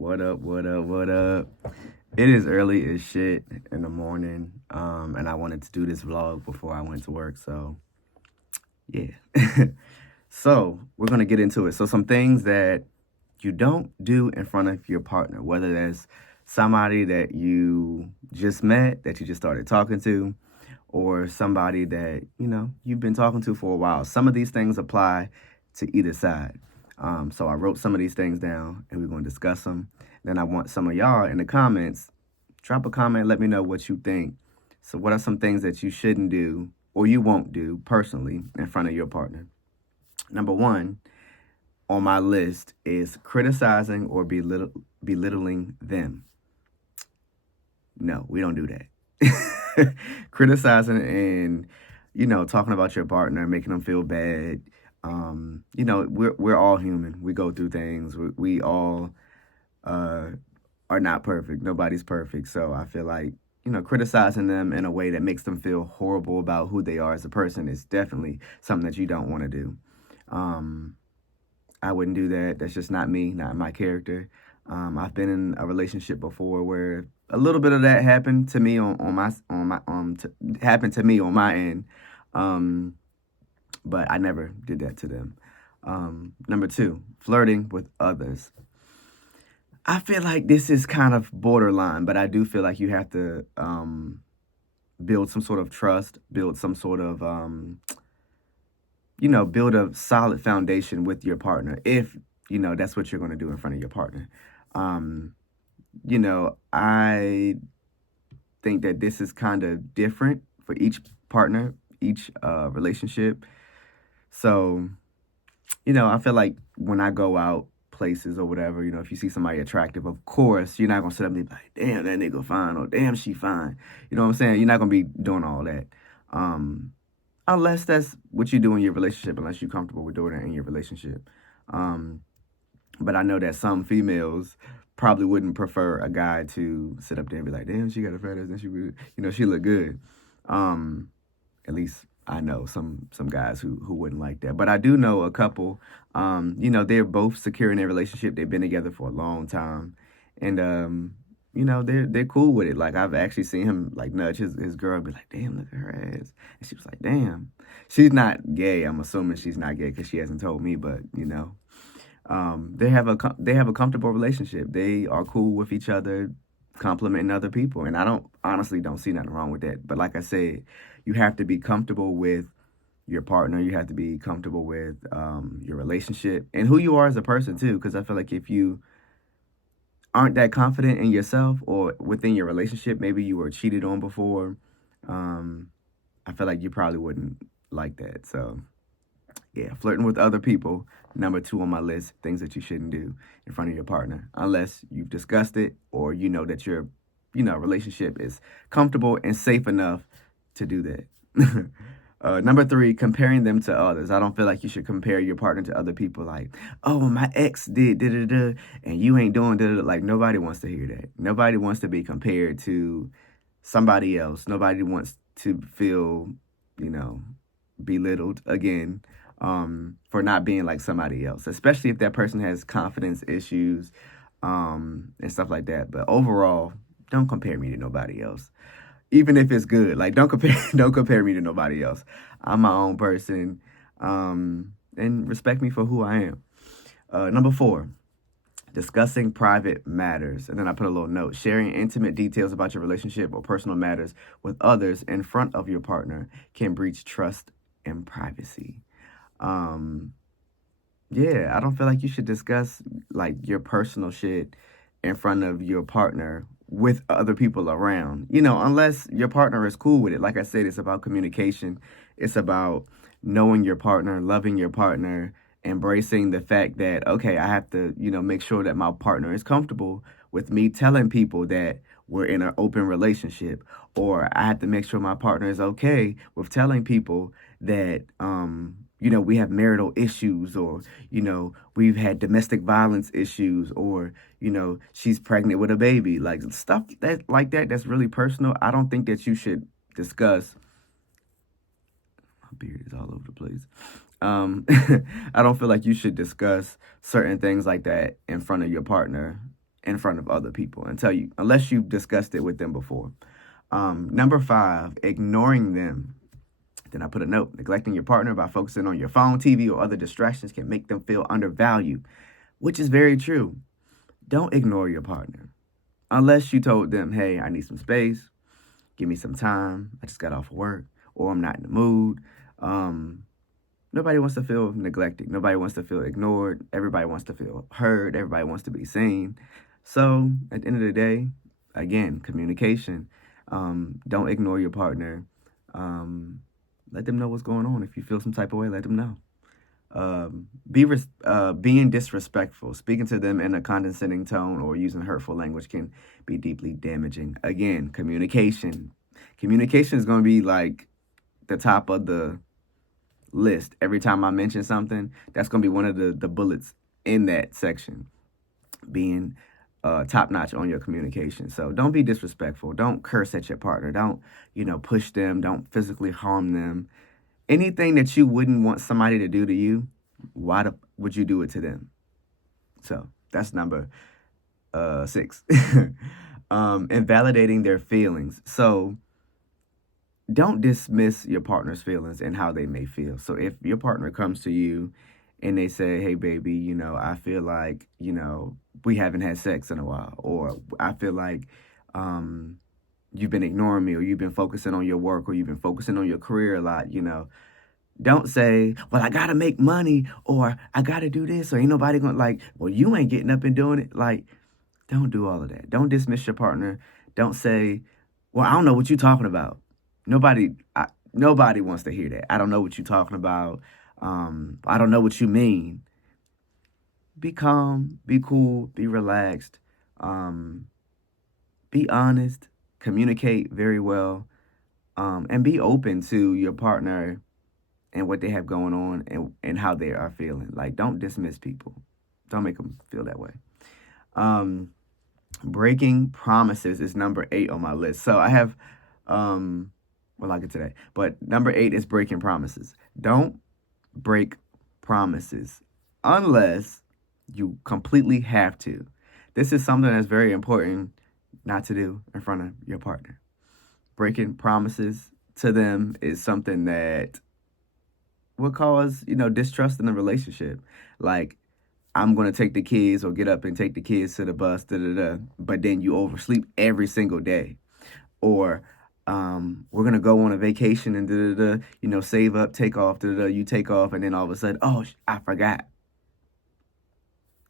What up, what up, what up? It is early as shit in the morning, and I wanted to do this vlog before I went to work, so yeah. So, we're gonna get into it. So, some things that you don't do in front of your partner, whether that's somebody that you just met, that you just started talking to, or somebody that, you've been talking to for a while. Some of these things apply to either side. So I wrote some of these things down and we're going to discuss them. Then I want some of y'all in the comments, drop a comment, let me know what you think. So what are some things that you shouldn't do or you won't do personally in front of your partner? Number one on my list is criticizing or belittling them. No, we don't do that. Criticizing and, talking about your partner, making them feel bad. We're all human. We go through things. We all are not perfect. Nobody's perfect. So I feel like, criticizing them in a way that makes them feel horrible about who they are as a person is definitely something that you don't want to do. I wouldn't do that. That's just not me, not my character. I've been in a relationship before where a little bit of that happened to me happened to me on my end, but I never did that to them. Number two, flirting with others. I feel like this is kind of borderline, but I do feel like you have to build some sort of trust, build some sort of build a solid foundation with your partner if, that's what you're going to do in front of your partner. I think that this is kind of different for each partner, each relationship. So, I feel like when I go out places or whatever, if you see somebody attractive, of course, you're not going to sit up and be like, damn, that nigga fine, or damn, she fine. You know what I'm saying? You're not going to be doing all that. Unless that's what you do in your relationship, unless you're comfortable with doing it in your relationship. But I know that some females probably wouldn't prefer a guy to sit up there and be like, damn, she got a fat ass and she look good. At least I know some guys who wouldn't like that. But I do know a couple, they're both secure in their relationship. They've been together for a long time. And, they're cool with it. Like, I've actually seen him, like, nudge his girl and be like, damn, look at her ass. And she was like, damn. She's not gay. I'm assuming she's not gay because she hasn't told me, but, they have a comfortable relationship. They are cool with each other, complimenting other people. And I honestly don't see nothing wrong with that. But like I said, you have to be comfortable with your partner. You have to be comfortable with your relationship and who you are as a person, too. Because I feel like if you aren't that confident in yourself or within your relationship, maybe you were cheated on before, I feel like you probably wouldn't like that. So, yeah, flirting with other people, number two on my list, things that you shouldn't do in front of your partner, unless you've discussed it or you know that your, relationship is comfortable and safe enough to do that. Number three, comparing them to others. I don't feel like you should compare your partner to other people. Like, oh, my ex did da-da-da, and you ain't doing da-da-da. Like, nobody wants to hear that. Nobody wants to be compared to somebody else. Nobody wants to feel, belittled again for not being like somebody else, especially if that person has confidence issues and stuff like that. But overall, don't compare me to nobody else. Even if it's good, like don't compare me to nobody else. I'm my own person, and respect me for who I am. Number four, discussing private matters. And then I put a little note, sharing intimate details about your relationship or personal matters with others in front of your partner can breach trust and privacy. Yeah, I don't feel like you should discuss like your personal shit in front of your partner with other people around, unless your partner is cool with it. Like I said, it's about communication. It's about knowing your partner, loving your partner, embracing the fact that, okay, I have to, make sure that my partner is comfortable with me telling people that we're in an open relationship, or I have to make sure my partner is okay with telling people that, we have marital issues, or, we've had domestic violence issues, or, she's pregnant with a baby, like stuff that's really personal. I don't think that you should discuss. My beard is all over the place. I don't feel like you should discuss certain things like that in front of your partner, in front of other people unless you've discussed it with them before. Number 5, ignoring them. Then I put a note. Neglecting your partner by focusing on your phone, TV, or other distractions can make them feel undervalued, which is very true. Don't ignore your partner. Unless you told them, hey, I need some space, give me some time, I just got off of work, or I'm not in the mood. Nobody wants to feel neglected. Nobody wants to feel ignored. Everybody wants to feel heard. Everybody wants to be seen. So at the end of the day, again, communication. Don't ignore your partner. Let them know what's going on. If you feel some type of way, let them know. Being disrespectful, speaking to them in a condescending tone or using hurtful language can be deeply damaging. Again, communication. Communication is going to be like the top of the list. Every time I mention something, that's going to be one of the bullets in that section. Being top notch on your communication. So don't be disrespectful. Don't curse at your partner. Don't, push them. Don't physically harm them. Anything that you wouldn't want somebody to do to you, why would you do it to them? So that's number 6. Invalidating their feelings. So don't dismiss your partner's feelings and how they may feel. So if your partner comes to you and they say, hey, baby, I feel like, we haven't had sex in a while, or I feel like you've been ignoring me, or you've been focusing on your work, or you've been focusing on your career a lot, Don't say, well, I got to make money, or I got to do this, or ain't nobody going to well, you ain't getting up and doing it. Don't do all of that. Don't dismiss your partner. Don't say, well, I don't know what you're talking about. Nobody wants to hear that. I don't know what you're talking about. I don't know what you mean. Be calm, be cool, be relaxed, be honest, communicate very well, and be open to your partner and what they have going on and how they are feeling. Don't dismiss people. Don't make them feel that way. Breaking promises is number 8 on my list. So I have, I'll get to that. But number 8 is breaking promises. Don't break promises unless you completely have to. This is something that's very important not to do in front of your partner. Breaking promises to them is something that will cause, distrust in the relationship. I'm going to take the kids or get up and take the kids to the bus, but then you oversleep every single day. Or we're going to go on a vacation and save up, take off, you take off, and then all of a sudden, oh, I forgot.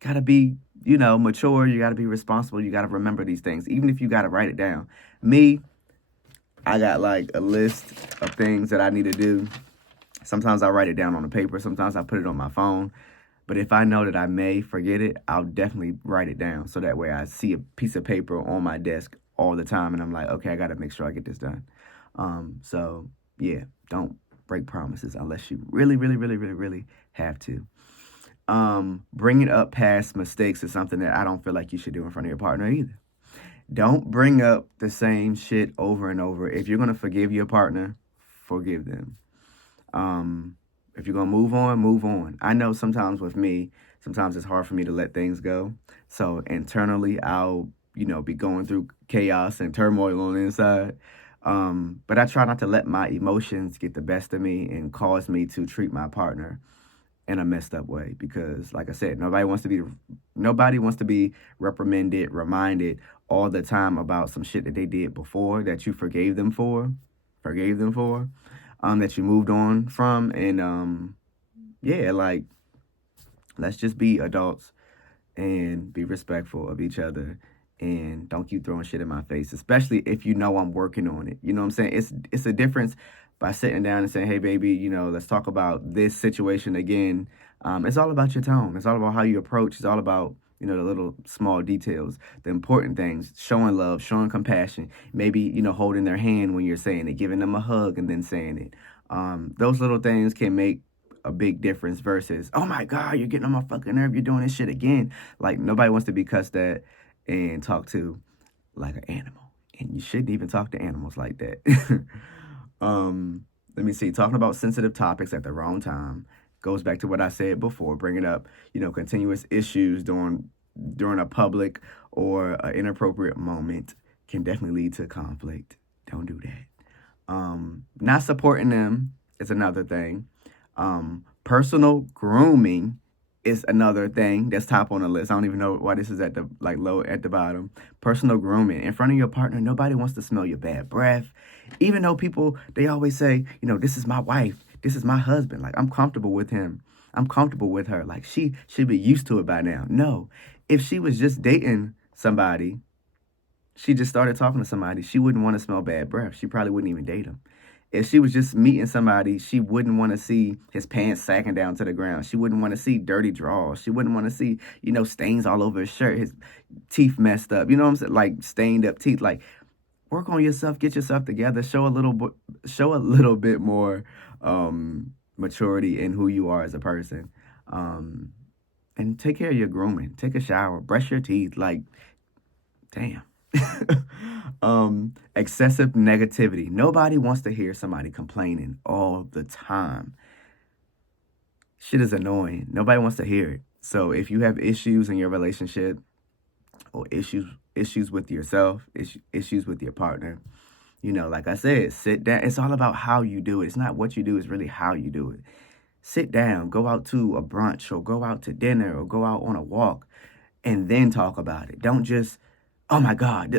Got to be, mature. You got to be responsible. You got to remember these things, even if you got to write it down. Me, I got a list of things that I need to do. Sometimes I write it down on a paper. Sometimes I put it on my phone. But if I know that I may forget it, I'll definitely write it down. So that way I see a piece of paper on my desk all the time. And I'm like, okay, I got to make sure I get this done. So, yeah, don't break promises unless you really, really, really, really, really have to. Bringing up past mistakes is something that I don't feel like you should do in front of your partner either. Don't bring up the same shit over and over. If you're going to forgive your partner, forgive them. If you're going to move on, move on. I know sometimes with me, sometimes it's hard for me to let things go. So internally, I'll, be going through chaos and turmoil on the inside. But I try not to let my emotions get the best of me and cause me to treat my partner in a messed up way. Because like I said, nobody wants to be reprimanded, reminded all the time about some shit that they did before that you forgave them for. That you moved on from. And let's just be adults and be respectful of each other and don't keep throwing shit in my face, especially if I'm working on it. You know what I'm saying? It's a difference by sitting down and saying, hey, baby, let's talk about this situation again. It's all about your tone. It's all about how you approach. It's all about the little small details, the important things, showing love, showing compassion, maybe, holding their hand when you're saying it, giving them a hug and then saying it. Those little things can make a big difference versus, oh my God, you're getting on my fucking nerve. You're doing this shit again. Nobody wants to be cussed at and talked to like an animal. And you shouldn't even talk to animals like that. Let me see. Talking about sensitive topics at the wrong time goes back to what I said before, bringing up, continuous issues during during a public or an inappropriate moment can definitely lead to conflict. Don't do that. Not supporting them is another thing. Personal grooming is another thing that's top on the list. I don't even know why this is at the low at the bottom. Personal grooming in front of your partner. Nobody wants to smell your bad breath. Even though people, they always say, this is my wife, this is my husband. Like, I'm comfortable with him. I'm comfortable with her. Like, she should be used to it by now. No, if she was just dating somebody, she just started talking to somebody, she wouldn't want to smell bad breath. She probably wouldn't even date him. If she was just meeting somebody, she wouldn't want to see his pants sagging down to the ground. She wouldn't want to see dirty drawers. She wouldn't want to see, stains all over his shirt, his teeth messed up. You know what I'm saying? Like, stained up teeth. Like, work on yourself, get yourself together, show a little bit more maturity in who you are as a person. And take care of your grooming. Take a shower, brush your teeth. Like, damn. Excessive negativity. Nobody wants to hear somebody complaining all the time. Shit is annoying. Nobody wants to hear it. So if you have issues in your relationship or issues with yourself, issues with your partner, like I said, sit down. It's all about how you do it. It's not what you do, it's really how you do it. Sit down, go out to a brunch or go out to dinner or go out on a walk and then talk about it. Don't just, oh my God,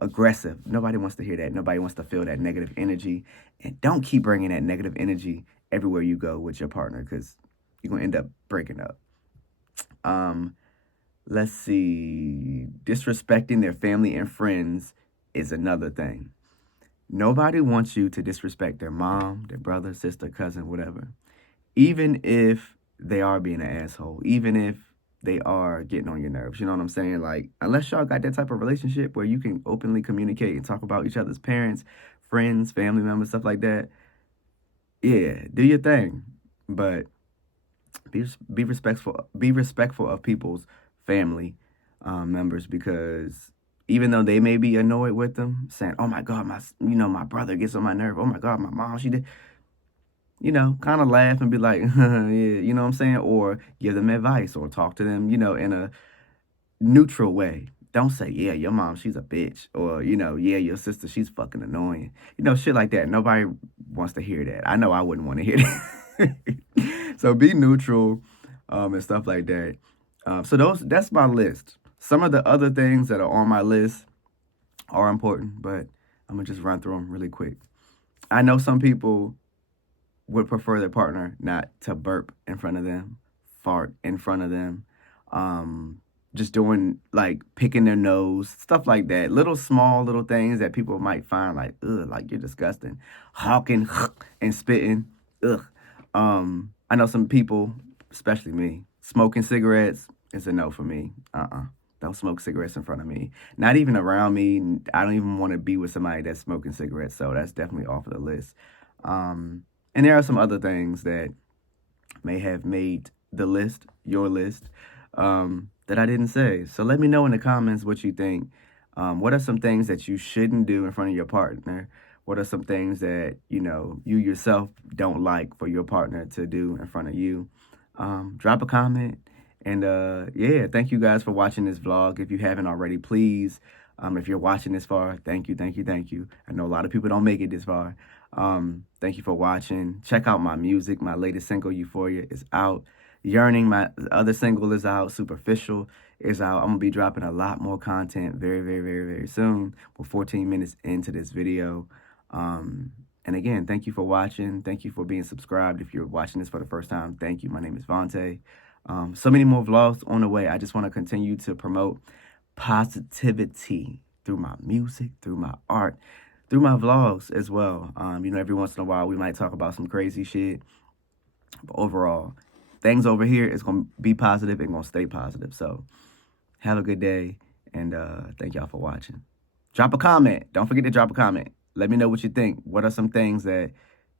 aggressive. Nobody wants to hear that. Nobody wants to feel that negative energy. And don't keep bringing that negative energy everywhere you go with your partner, because you're going to end up breaking up. Let's see. Disrespecting their family and friends is another thing. Nobody wants you to disrespect their mom, their brother, sister, cousin, whatever. Even if they are being an asshole, even if they are getting on your nerves. You know what I'm saying? Like, unless y'all got that type of relationship where you can openly communicate and talk about each other's parents, friends, family members, stuff like that, yeah, do your thing. But be respectful of people's family members, because even though they may be annoyed with them, saying, oh my God, my brother gets on my nerve. Oh my God, my mom, she did. Kind of laugh and be like, yeah, you know what I'm saying? Or give them advice or talk to them, in a neutral way. Don't say, yeah, your mom, she's a bitch. Or, yeah, your sister, she's fucking annoying. Shit like that. Nobody wants to hear that. I know I wouldn't want to hear that. So be neutral and stuff like that. So that's my list. Some of the other things that are on my list are important, but I'm going to just run through them really quick. I know some people would prefer their partner not to burp in front of them, fart in front of them, just doing, like, picking their nose, stuff like that. Small little things that people might find like, ugh, like, you're disgusting. Hawking and spitting, ugh. I know some people, especially me, smoking cigarettes is a no for me. Don't smoke cigarettes in front of me. Not even around me. I don't even want to be with somebody that's smoking cigarettes, so that's definitely off of the list. And there are some other things that may have made the list, your list, that I didn't say. So let me know in the comments what you think. What are some things that you shouldn't do in front of your partner? What are some things that, you yourself don't like for your partner to do in front of you? Drop a comment. And yeah, thank you guys for watching this vlog. If you haven't already, please, if you're watching this far, thank you. I know a lot of people don't make it this far. Thank you for watching. Check out my music. My latest single, Euphoria, is out. Yearning, my other single, is out. Superficial is out. I'm going to be dropping a lot more content very, very, very, very soon. We're 14 minutes into this video. And again, thank you for watching. Thank you for being subscribed. If you're watching this for the first time, thank you. My name is Vontae. So many more vlogs on the way. I just want to continue to promote positivity through my music, through my art, through my vlogs as well. Every once in a while we might talk about some crazy shit. But overall, things over here is going to be positive and going to stay positive. So have a good day, and thank y'all for watching. Drop a comment. Don't forget to drop a comment. Let me know what you think. What are some things that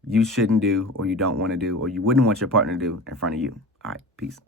you shouldn't do or you don't want to do or you wouldn't want your partner to do in front of you? All right, peace.